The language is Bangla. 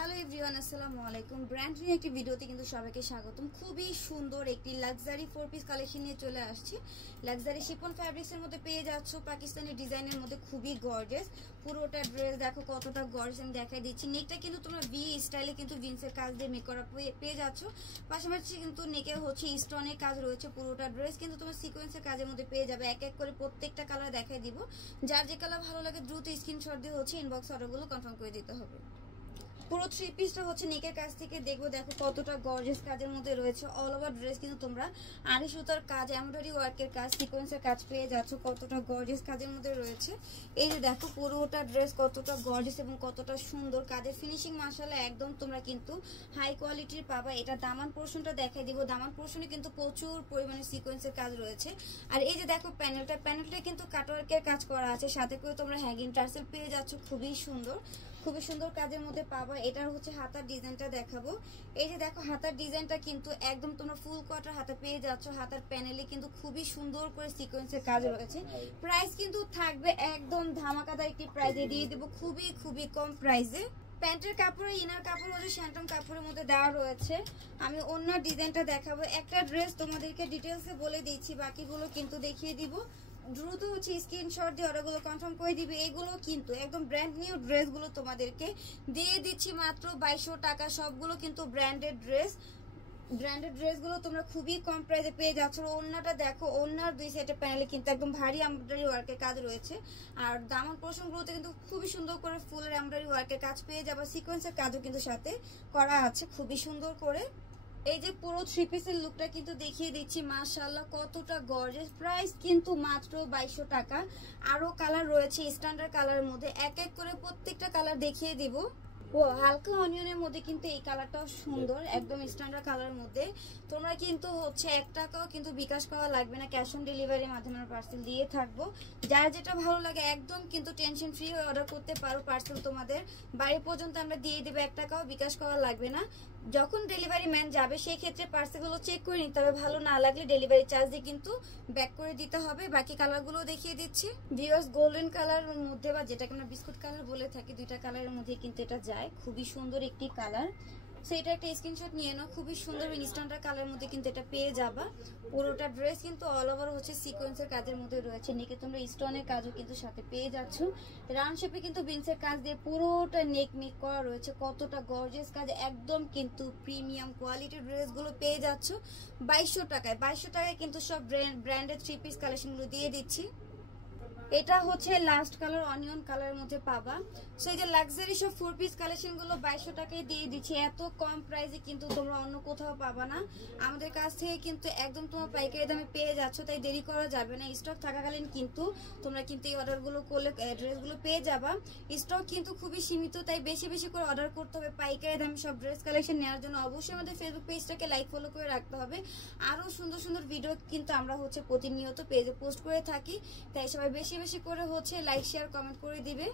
হ্যালো এভরিওয়ান, আসসালামু আলাইকুম। ব্র্যান্ড নিউ একটি ভিডিওতে কিন্তু সবাইকে স্বাগতম। খুবই সুন্দর একটি লাক্সারি 4 পিস কালেকশন নিয়ে চলে আসছি। লাক্সারি শিফন ফ্যাব্রিক্সের মধ্যে পেয়ে যাচ্ছ পাকিস্তানি ডিজাইনের মধ্যে, খুবই গর্জিয়াস। পুরোটা ড্রেস দেখো কতটা গর্জিয়াস, আমি দেখাই দিচ্ছি। নেকটা কিন্তু তোমরা ভি স্টাইলে কিন্তু ভিন্সের কাজ দিয়ে মেক করা পেয়ে যাচ্ছ। পাশাপাশি কিন্তু নেকে হচ্ছে স্টোনের কাজ রয়েছে। পুরোটা ড্রেস কিন্তু তোমার সিকোয়েন্সের কাজের মধ্যে পেয়ে যাবে। এক এক করে প্রত্যেকটা কালার দেখাই দিব। যার যে কালার ভালো লাগে দ্রুত স্ক্রিনশট দিয়ে হচ্ছে ইনবক্স অর্ডারগুলো কনফার্ম করে দিতে হবে। পুরো 3 পিসটা হচ্ছে নেকের কাছ থেকে দেখবো, দেখো কতটা গর্জিয়াস কাজের মধ্যে রয়েছে। অল ওভার ড্রেস কিন্তু তোমরা আড়ি সুতার কাজ, এমব্রয়ডারি ওয়ার্কের কাজ, সিকোয়েন্সের কাজ পেয়ে যাচ্ছ। কতটা গর্জিয়াস কাজের মধ্যে রয়েছে। এই যে দেখো পুরোটা ড্রেস কতটা গর্জিয়াস এবং কতটা সুন্দর কাজের ফিনিশিং, মাশাআল্লাহ একদম তোমরা কিন্তু হাই কোয়ালিটির পাবা। এটা দামান পোর্শনটা দেখাই দিব। দামান পোর্শনে কিন্তু প্রচুর পরিমাণে সিকোয়েন্সের কাজ রয়েছে। আর এই যে দেখো প্যানেলটা কিন্তু কাটওয়ার্কের কাজ করা আছে, সাথে করে তোমরা হ্যাঙ্গিং টার্সেল পেয়ে যাচ্ছ। খুবই সুন্দর কাজের মধ্যে পাবা। এটার হচ্ছে হাতার ডিজাইনটা দেখাবো। এই যে দেখো হাতার ডিজাইনটা কিন্তু একদম তোমরা ফুল কোয়ার্টার হাতে পেয়ে যাচ্ছ। হাতার প্যানেলে কিন্তু খুবই সুন্দর করে সিকোয়েন্সের কাজ রয়েছে। প্রাইস কিন্তু থাকবে একদম ধামাকাদার একটি প্রাইসে দিয়ে দেবো, খুবই কম প্রাইসে। প্যান্টের কাপড়ে ইনার কাপড় হচ্ছে শ্যান্টন কাপড়ের মধ্যে দেওয়া রয়েছে। আমি অন্য ডিজাইনটা দেখাবো। একটা ড্রেস তোমাদেরকে ডিটেলসে বলে দিচ্ছি, বাকিগুলো কিন্তু দেখিয়ে দিব। দ্রুত হচ্ছে স্ক্রিনশট দিয়ে অর্ডারগুলো কনফার্ম করে দিবে। এগুলো কিন্তু একদম ব্র্যান্ড নিউ ড্রেসগুলো তোমাদেরকে দিয়ে দিচ্ছি মাত্র 2200 টাকা। সবগুলো কিন্তু ব্র্যান্ডেড ড্রেসগুলো তোমরা খুবই কম প্রাইসে পেয়ে যাচ্ছ। ওড়নাটা দেখো, ওড়নার দুই সাইডে প্যানেলে কিন্তু একদম ভারী এমব্রয়ডারি ওয়ার্কের কাজ রয়েছে। আর দামান পোর্শনগুলোতে কিন্তু খুবই সুন্দর করে ফুলের এমব্রয়ডারি ওয়ার্কের কাজ পেয়ে যাবে। সিকোয়েন্সের কাজও কিন্তু সাথে করা আছে খুবই সুন্দর করে। এই যে পুরো 3 পিসের লুকটা কিন্তু দেখিয়ে দিচ্ছি, মাশাআল্লাহ কতটা গর্জিয়াস। প্রাইস কিন্তু মাত্র 2200 টাকা। আরো কালার রয়েছে স্ট্যান্ডার্ড কালারের মধ্যে, এক এক করে প্রত্যেকটা কালার দেখিয়ে দিব। ও হালকা অনিয়নের মধ্যে কিন্তু এই কালারটাও সুন্দর, একদম স্ট্যান্ডার্ড কালারের মধ্যে। তোমরা কিন্তু হচ্ছে 1 টাকাও কিন্তু বিকাশ করা লাগবে না, ক্যাশ অন ডেলিভারির মাধ্যমে আমরা পার্সেল দিয়ে থাকবো। যার যেটা ভালো লাগে একদম কিন্তু টেনশন ফ্রি হয়ে অর্ডার করতে পারো। পার্সেল তোমাদের বাড়ি পর্যন্ত আমরা দিয়ে দেবো, 1 টাকাও বিকাশ করা লাগবে না। যখন ডেলিভারি ম্যান যাবে সেই ক্ষেত্রে পার্সেলগুলো চেক করে নিতে হবে, ভালো না লাগলে ডেলিভারি চার্জ দিয়ে কিন্তু ব্যাক করে দিতে হবে। বাকি কালারগুলো দেখিয়ে দিচ্ছি। ভিউয়ার্স, গোল্ডেন কালারের মধ্যে বা যেটাকে আমরা বিস্কুট কালার বলে থাকি, দুইটা কালারের মধ্যে কিন্তু এটা যায়। খুবই সুন্দর একটি কালার। সো এটা একটা স্ক্রিনশট নিয়ে নাও। খুবই সুন্দর স্ট্যান্ডার্ড কালারের মধ্যে কিন্তু এটা পেয়ে যাবা। পুরোটা ড্রেস কিন্তু অল ওভার হচ্ছে সিকোয়েন্সের কাজের মধ্যে রয়েছে। নেকে তোমরা স্টোনের কাজও কিন্তু সাথে পেয়ে যাচ্ছ। রাউন্ড শেপে কিন্তু বিনসের কাজ দিয়ে পুরোটা নেক মেক করা রয়েছে। কতটা গর্জিয়াস কাজ, একদম কিন্তু প্রিমিয়াম কোয়ালিটির ড্রেসগুলো পেয়ে যাচ্ছ 2200 টাকায়। 2200 টাকায় কিন্তু সব ব্র্যান্ডেড 3 পিস কালেকশনগুলো দিয়ে দিচ্ছি। এটা হচ্ছে লাস্ট কালার, অনিয়ন কালারের মধ্যে পাবা। সো এই যে লাক্সারি সব 4 পিস কালেকশন গুলো 2200 টাকায় দিয়ে দিচ্ছি। এত কম প্রাইসে কিন্তু তোমরা অন্য কোথাও পাবা না। আমাদের কাছ থেকে কিন্তু একদম তোমার পাইকারি দামে পেয়ে যাচ্ছ, তাই দেরি করা যাবে না। স্টক থাকাকালীন কিন্তু তোমরা কিন্তু এই অর্ডারগুলো করলে ড্রেসগুলো পেয়ে যাবা। স্টক কিন্তু খুবই সীমিত, তাই বেশি বেশি করে অর্ডার করতে হবে। পাইকারি দামে সব ড্রেস কালেকশন নেওয়ার জন্য অবশ্যই আমাদের ফেসবুক পেজটাকে লাইক ফলো করে রাখতে হবে। আরো সুন্দর সুন্দর ভিডিও কিন্তু আমরা হচ্ছে প্রতিনিয়ত পেজে পোস্ট করে থাকি, তাই সবাই বেশি বেশি করে হচ্ছে লাইক শেয়ার কমেন্ট করে দিবে।